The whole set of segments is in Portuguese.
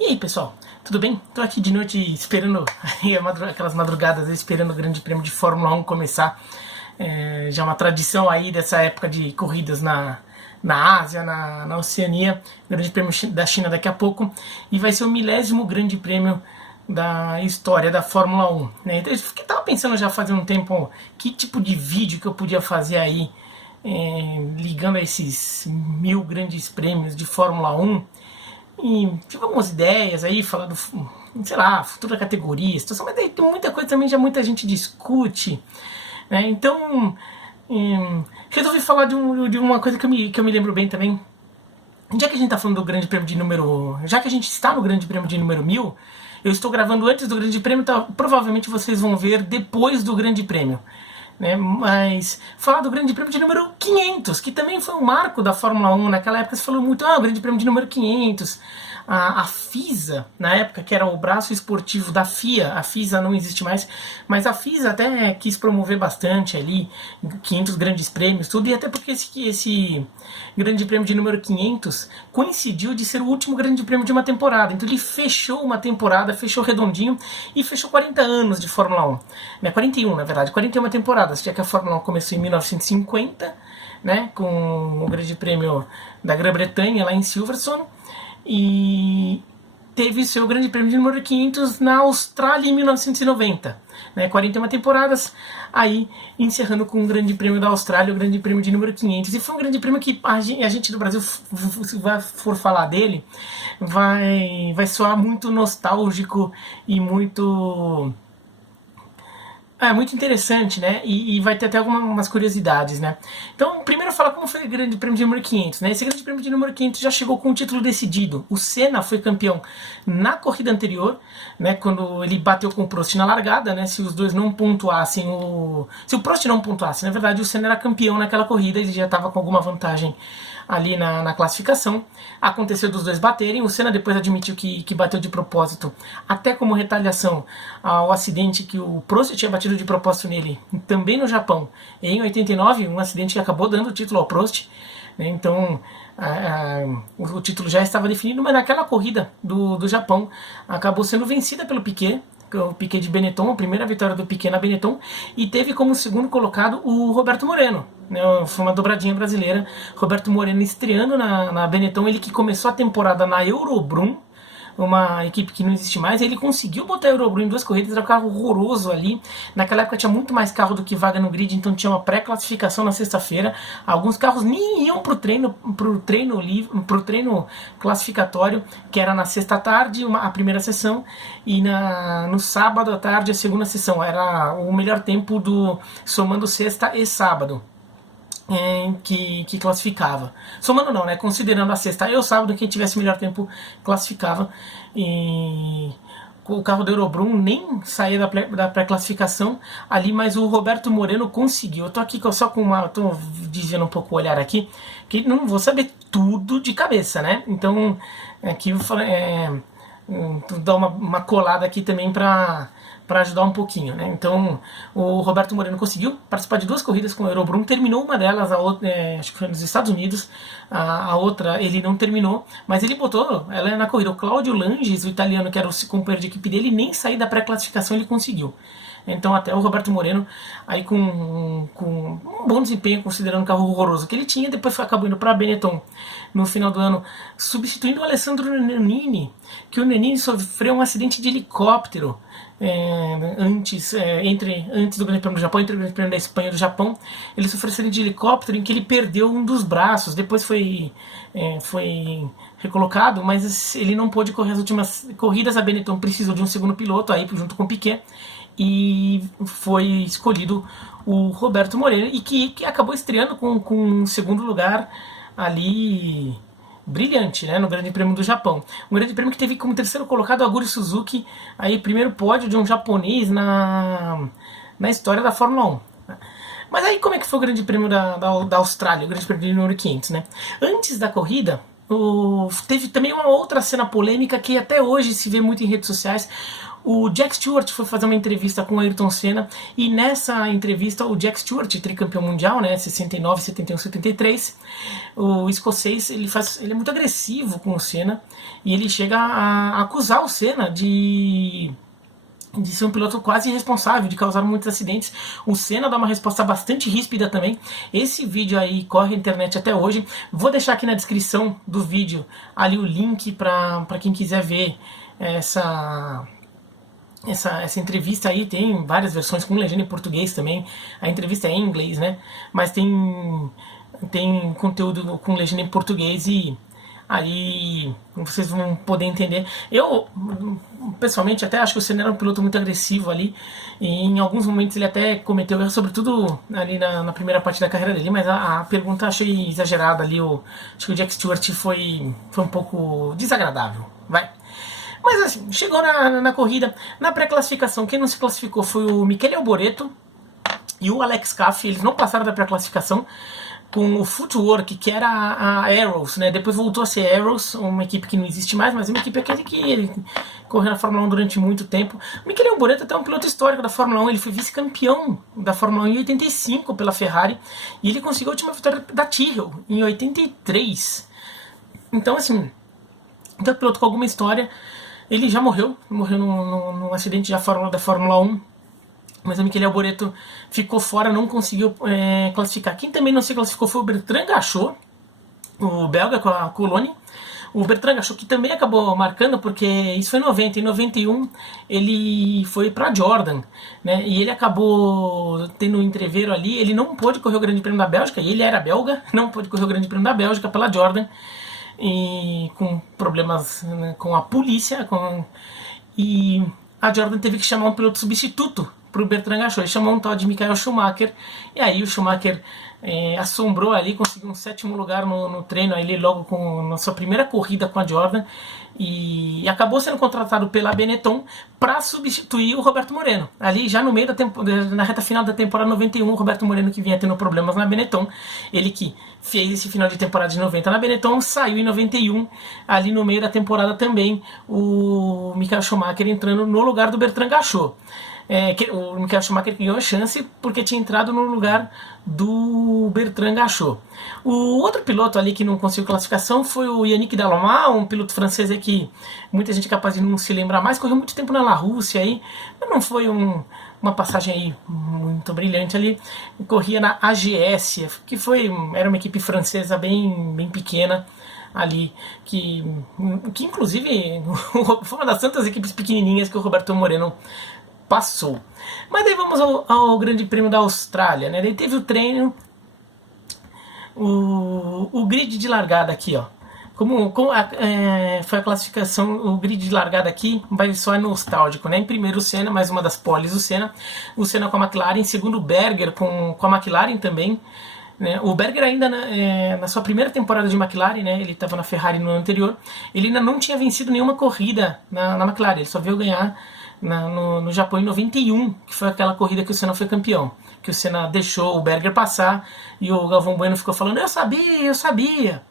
E aí, pessoal, tudo bem? Tô aqui de noite esperando aquelas madrugadas, esperando o Grande Prêmio de Fórmula 1 começar. Já é uma tradição aí dessa época de corridas na Ásia, na Oceania, Grande Prêmio da China daqui a pouco, e vai ser o 1000º Grande Prêmio da história da Fórmula 1. Né? Então eu tava pensando já faz um tempo que tipo de vídeo que eu podia fazer aí, ligando a esses 1000 grandes prêmios de Fórmula 1. E tive algumas ideias aí, falando, sei lá, futura categoria, situação, mas tem muita coisa também, já muita gente discute, né? Então, resolvi falar de uma coisa que eu me lembro bem também. Já que a gente está falando do Grande Prêmio de número... Já que a gente está no Grande Prêmio de número 1000, eu estou gravando antes do Grande Prêmio, então provavelmente vocês vão ver depois do Grande Prêmio. Né, mas falar do Grande Prêmio de número 500, que também foi um marco da Fórmula 1. Naquela época se falou muito, o Grande Prêmio de número 500. A FISA, na época, que era o braço esportivo da FIA, a FISA não existe mais, mas a FISA até quis promover bastante ali, 500 grandes prêmios, tudo, e até porque esse Grande Prêmio de número 500 coincidiu de ser o último Grande Prêmio de uma temporada, então ele fechou uma temporada, fechou redondinho, e fechou 40 anos de Fórmula 1, né, 41 na verdade, 41 temporadas, já que a Fórmula 1 começou em 1950, né, com o Grande Prêmio da Grã-Bretanha lá em Silverstone, e teve seu Grande Prêmio de número 500 na Austrália em 1990, né, 41 temporadas, aí encerrando com o Grande Prêmio da Austrália, o Grande Prêmio de número 500, e foi um Grande Prêmio que a gente do Brasil, se for falar dele, vai soar muito nostálgico e muito interessante, né? E vai ter até algumas curiosidades, né? Então, primeiro falar como foi o Grande Prêmio de número 500, né? Esse Grande Prêmio de número 500 já chegou com o título decidido. O Senna foi campeão na corrida anterior, né? Quando ele bateu com o Prost na largada, né? Se os dois não pontuassem, se o Prost não pontuasse, na verdade o Senna era campeão naquela corrida, ele já estava com alguma vantagem ali na classificação. Aconteceu dos dois baterem, o Senna depois admitiu que bateu de propósito, até como retaliação ao acidente que o Prost tinha batido de propósito nele, também no Japão, em 89, um acidente que acabou dando o título ao Prost, né? Então o título já estava definido, mas naquela corrida do Japão acabou sendo vencida pelo Piquet, o Piquet de Benetton, a primeira vitória do Piquet na Benetton, e teve como segundo colocado o Roberto Moreno, né? Foi uma dobradinha brasileira, Roberto Moreno estreando na Benetton, ele que começou a temporada na Eurobrum, uma equipe que não existe mais, ele conseguiu botar a Eurobrum em 2 corridas, era um carro horroroso ali, naquela época tinha muito mais carro do que vaga no grid, então tinha uma pré-classificação na sexta-feira, alguns carros nem iam pro treino classificatório, que era na sexta tarde, a primeira sessão, e no sábado à tarde a segunda sessão, era o melhor tempo somando sexta e sábado. Que classificava. Somando não, né? Considerando a sexta e o sábado, quem tivesse melhor tempo classificava. E o carro da Eurobrum nem saía da pré-classificação ali, mas o Roberto Moreno conseguiu. Eu tô aqui só tô desviando um pouco o olhar aqui, que não vou saber tudo de cabeça, né? Então, aqui eu vou dar uma colada aqui também para ajudar um pouquinho, né? Então, o Roberto Moreno conseguiu participar de 2 corridas com o Eurobrum, terminou uma delas, a outra, acho que foi nos Estados Unidos, a outra ele não terminou, mas ele botou ela na corrida. O Cláudio Langes, o italiano, que era o companheiro de equipe dele, nem sair da pré-classificação ele conseguiu. Então até o Roberto Moreno, aí com um bom desempenho, considerando o carro horroroso que ele tinha, depois acabou indo para a Benetton no final do ano, substituindo o Alessandro Nannini, que o Nannini sofreu um acidente de helicóptero antes do Grande Prêmio do Japão, entre o Grande Prêmio da Espanha e do Japão. Ele sofreu um acidente de helicóptero em que ele perdeu um dos braços, depois foi recolocado, mas ele não pôde correr as últimas corridas. A Benetton precisou de um segundo piloto, aí junto com o Piquet, e foi escolhido o Roberto Moreno, e que acabou estreando com um segundo lugar ali brilhante, né, no Grande Prêmio do Japão. Um Grande Prêmio que teve como terceiro colocado Aguri Suzuki, aí primeiro pódio de um japonês na história da Fórmula 1. Mas aí como é que foi o Grande Prêmio da Austrália, o Grande Prêmio de número 500, né? Antes da corrida, teve também uma outra cena polêmica que até hoje se vê muito em redes sociais. O Jack Stewart foi fazer uma entrevista com o Ayrton Senna, e nessa entrevista o Jack Stewart, tricampeão mundial, né, 69, 71, 73, o escocês, ele é muito agressivo com o Senna, e ele chega a acusar o Senna de ser um piloto quase irresponsável, de causar muitos acidentes. O Senna dá uma resposta bastante ríspida também. Esse vídeo aí corre na internet até hoje. Vou deixar aqui na descrição do vídeo ali o link para quem quiser ver essa entrevista aí. Tem várias versões com legenda em português também. A entrevista é em inglês, né? Mas tem conteúdo com legenda em português, e aí vocês vão poder entender. Eu, pessoalmente, até acho que o Senna era um piloto muito agressivo ali, e em alguns momentos ele até cometeu erros, sobretudo ali na primeira parte da carreira dele, mas a pergunta achei exagerada ali. Acho que o Jack Stewart foi um pouco desagradável. Vai. Mas assim, chegou na corrida, na pré-classificação, quem não se classificou foi o Michele Alboreto e o Alex Caffi. Eles não passaram da pré-classificação com o Footwork, que era a Arrows, né? Depois voltou a ser Arrows, uma equipe que não existe mais, mas uma equipe aquele que ele correu na Fórmula 1 durante muito tempo. O Michele Alboreto é um piloto histórico da Fórmula 1, ele foi vice-campeão da Fórmula 1 em 85 pela Ferrari, e ele conseguiu a última vitória da Tyrrell em 83. Então, assim, é um piloto com alguma história. Ele já morreu num acidente da Fórmula 1, mas o Michele Alboreto ficou fora, não conseguiu classificar. Quem também não se classificou foi o Bertrand Gachot, o belga com a Colônia. O Bertrand Gachot, que também acabou marcando, porque isso foi em 90, em 91 ele foi para Jordan, né? E ele acabou tendo um entreveiro ali. Ele não pôde correr o Grande Prêmio da Bélgica, e ele era belga, não pôde correr o Grande Prêmio da Bélgica pela Jordan, e com problemas, né, com a polícia, e a Jordan teve que chamar um piloto substituto para o Bertrand Gachot. Ele chamou um tal de Michael Schumacher, e aí o Schumacher assombrou ali, conseguiu um 7º lugar no treino, aí ele logo na sua primeira corrida com a Jordan, e acabou sendo contratado pela Benetton para substituir o Roberto Moreno. Ali já no meio na reta final da temporada 91, o Roberto Moreno, que vinha tendo problemas na Benetton, ele que fez esse final de temporada de 90 na Benetton, saiu em 91, ali no meio da temporada também, o Michael Schumacher entrando no lugar do Bertrand Gachot. O Michael Schumacher ganhou a chance porque tinha entrado no lugar do Bertrand Gachot. O outro piloto ali que não conseguiu classificação foi o Yannick Dallomat, um piloto francês aí que muita gente é capaz de não se lembrar mais, correu muito tempo na La Rússia aí, mas não foi uma passagem aí muito brilhante ali. Corria na AGS, que era uma equipe francesa bem pequena ali, que inclusive foi uma das tantas equipes pequenininhas que o Roberto Moreno passou. Mas daí vamos ao Grande Prêmio da Austrália, né? Daí teve o treino, o grid de largada aqui, ó. Foi a classificação, o grid de largada aqui só é nostálgico, né? Em primeiro o Senna, mais uma das poles do Senna. O Senna com a McLaren, em segundo o Berger com a McLaren também. Né? O Berger ainda na sua primeira temporada de McLaren, né? Ele estava na Ferrari no ano anterior, ele ainda não tinha vencido nenhuma corrida na McLaren, ele só veio ganhar no Japão em 91, que foi aquela corrida que o Senna foi campeão, que o Senna deixou o Berger passar e o Galvão Bueno ficou falando eu sabia.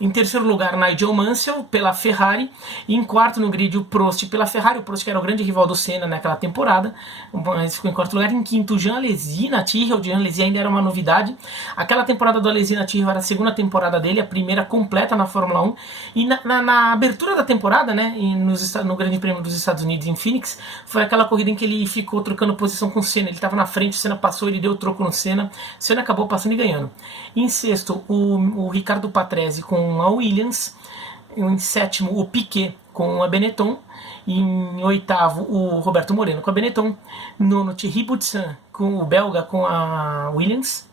Em terceiro lugar, Nigel Mansell pela Ferrari. E em quarto no grid, o Prost pela Ferrari. O Prost que era o grande rival do Senna naquela temporada, mas ficou em quarto lugar. Em quinto, o Jean Alesi na Tyrrell. O Jean Alesi ainda era uma novidade. Aquela temporada do Alesi na Tyrrell era a segunda temporada dele, a primeira completa na Fórmula 1. E na abertura da temporada, né, no Grande Prêmio dos Estados Unidos em Phoenix, foi aquela corrida em que ele ficou trocando posição com o Senna. Ele estava na frente, o Senna passou, ele deu o troco no Senna. O Senna acabou passando e ganhando. Em sexto, o Ricardo Patrese com a Williams. Em sétimo, o Piquet com a Benetton. Em oitavo, o Roberto Moreno com a Benetton. Nono, Thierry Boutsen, com o belga, com a Williams,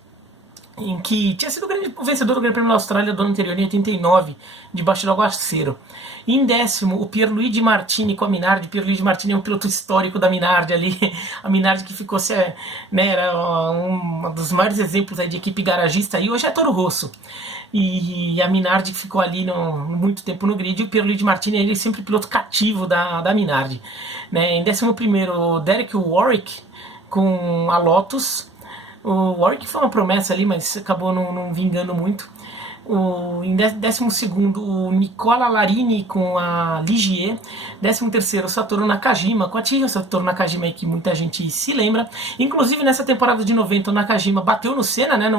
em que tinha sido o vencedor do Grande Prêmio da Austrália do ano anterior, em 89, debaixo do aguaceiro. E em décimo, o Pierluigi Martini com a Minardi. Pierluigi Martini é um piloto histórico da Minardi ali. A Minardi que ficou, né, era um dos maiores exemplos aí de equipe garagista, e hoje é Toro Rosso. E a Minardi ficou ali muito tempo no grid, e o Pierluigi Martini ele é sempre piloto cativo da Minardi. Né? Em 11º, o Derek Warwick com a Lotus. O Warwick foi uma promessa ali, mas acabou não vingando muito. Em 12º, o Nicola Larini com a Ligier. 13º, o Satoru Nakajima com a Tira. O Satoru Nakajima aí que muita gente se lembra. Inclusive, nessa temporada de 90, o Nakajima bateu no Senna, né?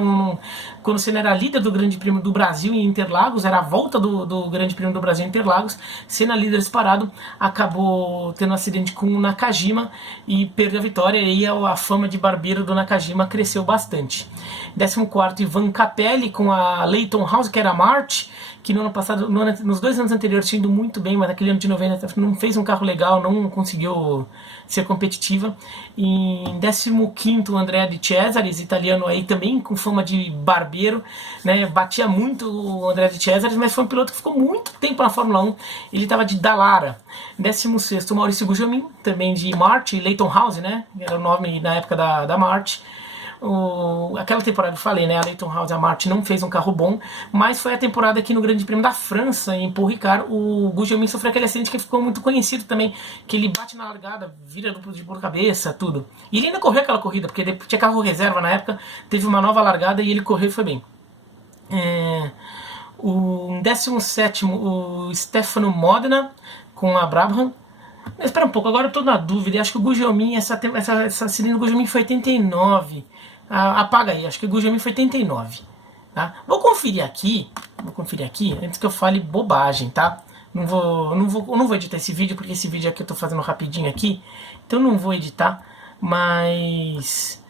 Quando o Senna era líder do Grande Prêmio do Brasil em Interlagos, era a volta do Grande Prêmio do Brasil em Interlagos. Senna, líder disparado, acabou tendo um acidente com o Nakajima e perdeu a vitória. E a fama de barbeiro do Nakajima cresceu bastante. 14º, Ivan Capelli com a Leyton House, que era a March, que no ano passado, nos 2 anos anteriores tinha ido muito bem, mas naquele ano de 90 não fez um carro legal, não conseguiu ser competitiva. Em 15º, Andrea De Cesaris, italiano aí também com fama de barbeiro, né? Batia muito o Andrea De Cesaris, mas foi um piloto que ficou muito tempo na Fórmula 1, ele estava de Dallara. 16º, Maurício Gugelmin, também de March, Leyton House, né? Era o nome na época da March. Aquela temporada que eu falei, né, a Leyton House, a Martin não fez um carro bom, mas foi a temporada aqui no Grande Prêmio da França, em Paul Ricard, o Gugelmin sofreu aquele acidente que ficou muito conhecido também, que ele bate na largada, vira de ponta cabeça, tudo. E ele ainda correu aquela corrida, porque tinha carro reserva na época, teve uma nova largada e ele correu e foi bem. Em 17º, o Stefano Modena com a Brabham. Espera um pouco, agora eu tô na dúvida, acho que o Gugelmin, essa acidente do Gugelmin foi 89. Apaga aí, acho que o Gugelmin foi 89. Tá? Vou conferir aqui, antes que eu fale bobagem, tá? Não vou editar esse vídeo, porque esse vídeo aqui eu tô fazendo rapidinho aqui, então não vou editar, mas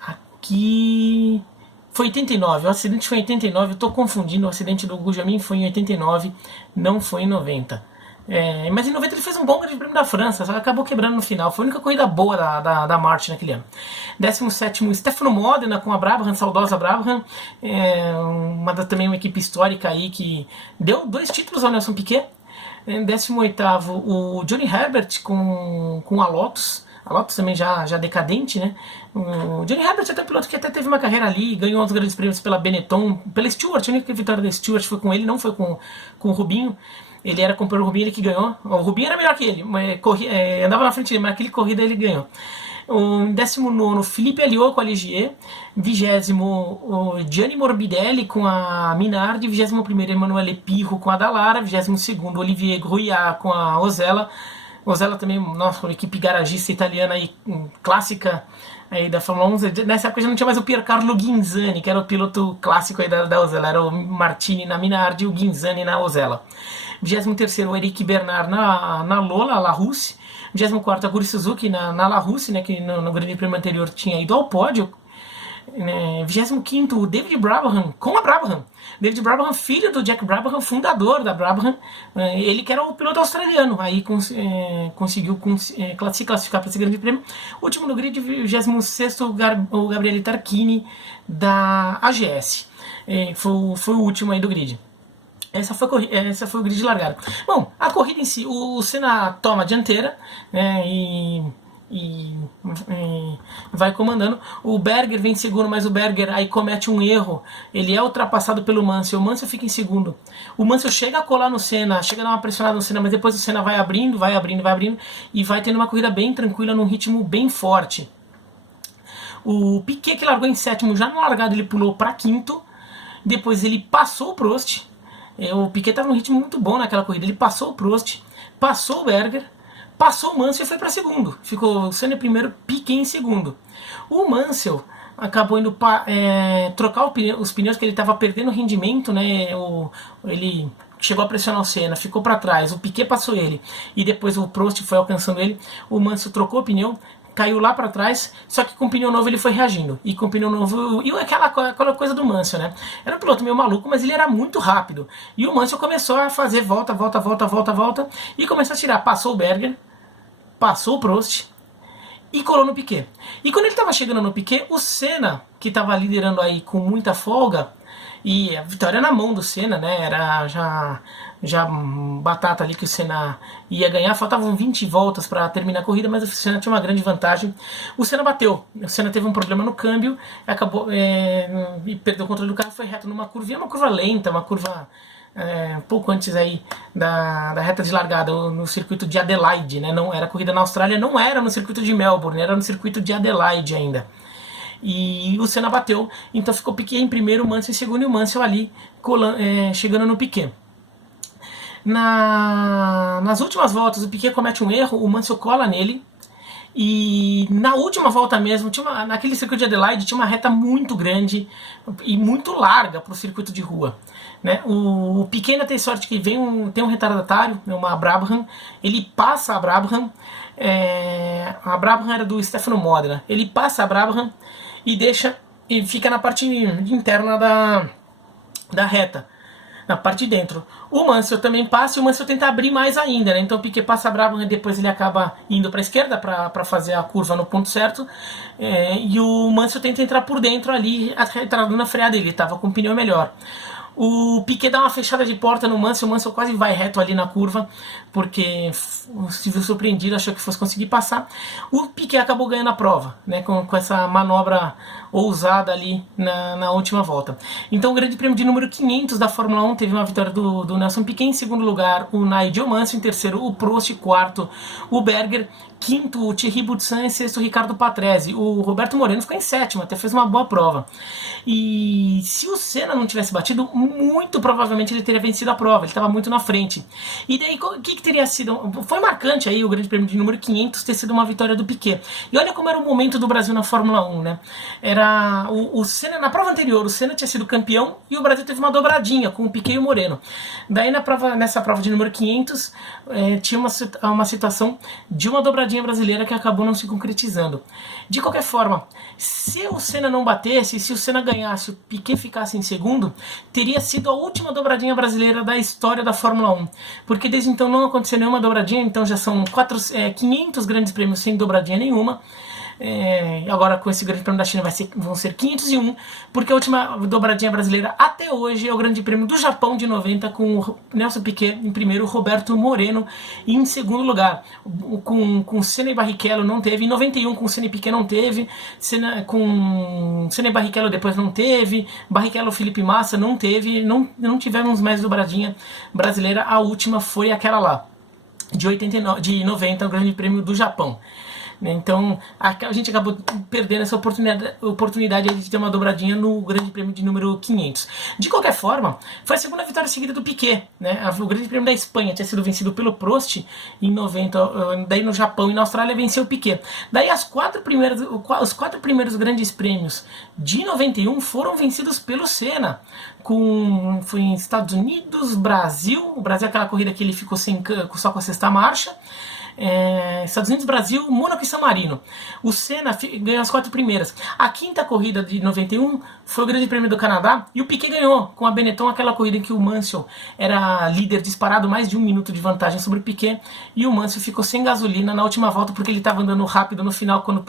aqui foi 89, o acidente foi em 89, eu tô confundindo, o acidente do Gugelmin foi em 89, não foi em 90. Mas em 90 ele fez um bom Grande Prêmio da França, só acabou quebrando no final. Foi a única corrida boa da Martin naquele ano. 17º, Stefano Modena com a Brabham, saudosa Brabham. Também uma equipe histórica aí que deu 2 títulos ao Nelson Piquet. 18º, o Johnny Herbert com a Lotus. A Lotus também já decadente, né? O Johnny Herbert é até um piloto que até teve uma carreira ali, ganhou os grandes prêmios pela Benetton, pela Stewart. A única vitória da Stewart foi com ele, não foi com o Rubinho. Ele era companheiro do Rubinho, ele que ganhou. O Rubinho era melhor que ele, andava na frente dele, mas naquele corrida ele ganhou. O 19º, Philippe Alliot com a Ligier. 20º, o Gianni Morbidelli com a Minardi. 21º, Emanuele Pirro com a Dallara. 22º, Olivier Grouillard com a Osella. Osella também, nossa, uma equipe garagista italiana aí, clássica aí da Fórmula 1. Nessa época já não tinha mais o Piercarlo Ghinzani, que era o piloto clássico aí da Osella. Era o Martini na Minardi e o Ghinzani na Osella. 23º, o Eric Bernard na Lola, La Russe. 24º, a Guri Suzuki na La Russe, né, que no Grande Prêmio anterior tinha ido ao pódio. 25º, o David Brabham com a Brabham. David Brabham, filho do Jack Brabham, fundador da Brabham. Ele que era o piloto australiano. Aí conseguiu se classificar para esse Grande Prêmio. Último no grid, 26º, o Gabriele Tarquini da AGS. Foi o último aí do grid. Essa foi o grid de largada. Bom, a corrida em si, o Senna toma a dianteira, né, e vai comandando. O Berger vem em segundo, mas o Berger aí comete um erro. Ele é ultrapassado pelo Mansell. O Mansell fica em segundo. O Mansell chega a colar no Senna, chega a dar uma pressionada no Senna, mas depois o Senna vai abrindo e vai tendo uma corrida bem tranquila, num ritmo bem forte. O Piquet, que largou em 7º, já na largada ele pulou para 5º. Depois ele passou o Prost. O Piquet estava num ritmo muito bom naquela corrida. Ele passou o Prost, passou o Berger, passou o Mansell e foi para segundo. Ficou o Senna em primeiro, Piquet em segundo. O Mansell acabou indo trocar os pneus, que ele estava perdendo rendimento, né? Ele chegou a pressionar o Senna, ficou para trás. O Piquet passou ele e depois o Prost foi alcançando ele. O Mansell trocou o pneu, caiu lá para trás, só que com pneu novo ele foi reagindo. E com pneu novo, e aquela coisa do Mansell, né? Era um piloto meio maluco, mas ele era muito rápido. E o Mansell começou a fazer volta, e começou a tirar. Passou o Berger, passou o Prost e colou no Piquet. E quando ele estava chegando no Piquet, o Senna, que estava liderando aí com muita folga, e a vitória na mão do Senna, né? Era já batata ali que o Senna ia ganhar. Faltavam 20 voltas para terminar a corrida, mas o Senna tinha uma grande vantagem. O Senna bateu. O Senna teve um problema no câmbio, acabou e perdeu o controle do carro, foi reto numa curva. E é uma curva lenta, uma curva um pouco antes aí da reta de largada, no circuito de Adelaide, né? Não era corrida na Austrália, não era no circuito de Melbourne, era no circuito de Adelaide ainda. e o Senna bateu, então ficou Piquet em primeiro, o Mansell em segundo e o Mansell ali chegando no Piquet. Nas últimas voltas o Piquet comete um erro, o Mansell cola nele, e na última volta mesmo, naquele circuito de Adelaide, tinha uma reta muito grande e muito larga para o circuito de rua. Né? O Piquet ainda tem sorte que tem um retardatário, uma Brabham, ele passa a Brabham, a Brabham era do Stefano Modena, ele passa a Brabham e fica na parte interna da reta, na parte de dentro. O Mansell também passa e o Mansell tenta abrir mais ainda, né? Então o Piquet passa a Brabham e depois ele acaba indo para a esquerda para fazer a curva no ponto certo, e o Mansell tenta entrar por dentro ali, dando a freada dele, estava com o pneu melhor. O Piquet dá uma fechada de porta no Mansell, o Mansell quase vai reto ali na curva, porque se viu surpreendido, achou que fosse conseguir passar. O Piquet acabou ganhando a prova, né, com essa manobra ousada ali na última volta. Então o Grande Prêmio de número 500 da Fórmula 1 teve uma vitória do Nelson Piquet, em segundo lugar o Nigel Mansell, em terceiro o Prost, quarto o Berger, quinto o Thierry Boutsen e sexto o Ricardo Patrese. O Roberto Moreno ficou em sétimo, até fez uma boa prova. E se o Senna não tivesse batido, muito provavelmente ele teria vencido a prova, ele estava muito na frente. E daí o que teria sido? Foi marcante aí o Grande Prêmio de número 500 ter sido uma vitória do Piquet. E olha como era o momento do Brasil na Fórmula 1, né? Era o Senna, na prova anterior, o Senna tinha sido campeão e o Brasil teve uma dobradinha com o Piquet e o Moreno. Daí nessa prova de número 500 tinha uma situação de uma dobradinha brasileira que acabou não se concretizando. De qualquer forma, se o Senna não batesse, se o Senna ganhasse, o Piquet ficasse em segundo, teria sido a última dobradinha brasileira da história da Fórmula 1, porque desde então não aconteceu nenhuma dobradinha, então já são 500 grandes prêmios sem dobradinha nenhuma. Agora com esse Grande Prêmio da China vão ser 501, porque a última dobradinha brasileira até hoje é o Grande Prêmio do Japão de 90, com o Nelson Piquet em primeiro, Roberto Moreno em segundo lugar. Com Senna e Barrichello não teve, em 91 com Senna e Piquet não teve, com Senna e Barrichello depois não teve, Barrichello, Felipe Massa não teve, não tivemos mais dobradinha brasileira. A última foi aquela lá de 90, o Grande Prêmio do Japão. Então a gente acabou perdendo essa oportunidade de ter uma dobradinha no Grande Prêmio de número 500. De qualquer forma, foi a segunda vitória seguida do Piquet, né? O Grande Prêmio da Espanha tinha sido vencido pelo Prost em 90, daí no Japão e na Austrália venceu o Piquet. Daí os quatro primeiros grandes prêmios de 91 foram vencidos pelo Senna. Foi em Estados Unidos, Brasil. O Brasil é aquela corrida que ele ficou só com a sexta marcha. Estados Unidos, Brasil, Mônaco e San Marino. O Senna ganhou as 4 primeiras. A quinta corrida de 91 foi o Grande Prêmio do Canadá e o Piquet ganhou com a Benetton, aquela corrida em que o Mansell era líder disparado, mais de 1 minuto de vantagem sobre o Piquet, e o Mansell ficou sem gasolina na última volta porque ele estava andando rápido no final quando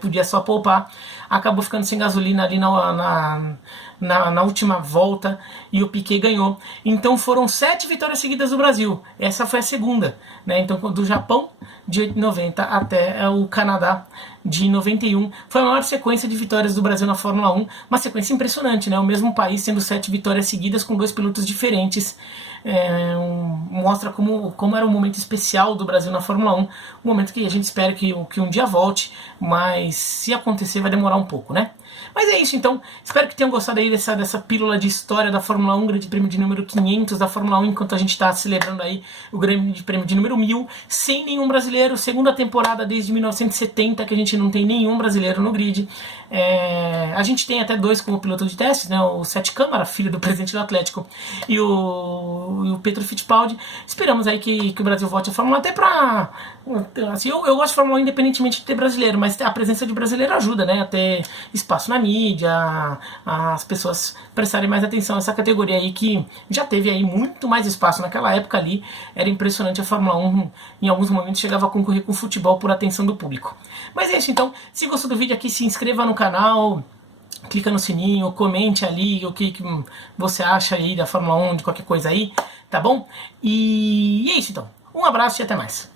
podia só poupar. Acabou ficando sem gasolina ali na última volta e o Piquet ganhou. Então foram 7 vitórias seguidas do Brasil. Essa foi a segunda, né? Então do Japão de 90 até o Canadá de 91. Foi a maior sequência de vitórias do Brasil na Fórmula 1. Uma sequência impressionante, né? O mesmo país tendo 7 vitórias seguidas com 2 pilotos diferentes. Mostra como era um momento especial do Brasil na Fórmula 1. Um momento que a gente espera que um dia volte, mas se acontecer vai demorar um pouco, né? Mas é isso, então. Espero que tenham gostado aí dessa pílula de história da Fórmula 1, Grande Prêmio de número 500 da Fórmula 1, enquanto a gente está celebrando aí o Grande Prêmio de número 1000, sem nenhum brasileiro. Segunda temporada desde 1970 que a gente não tem nenhum brasileiro no grid. A gente tem até 2 como piloto de testes, né? O Sete Câmara, filho do presidente do Atlético, e o Pietro Fittipaldi. Esperamos aí que o Brasil volte à Fórmula 1, até pra... Assim, eu gosto de Fórmula 1 independentemente de ter brasileiro, mas a presença de brasileiro ajuda, né? A ter espaço na mídia, as pessoas prestarem mais atenção a essa categoria aí que já teve aí muito mais espaço naquela época ali. Era impressionante, a Fórmula 1 em alguns momentos chegava a concorrer com o futebol por atenção do público. Mas é isso, então. Se gostou do vídeo aqui, se inscreva no canal, clica no sininho, comente ali o que você acha aí da Fórmula 1, de qualquer coisa aí, tá bom? E é isso, então. Um abraço e até mais.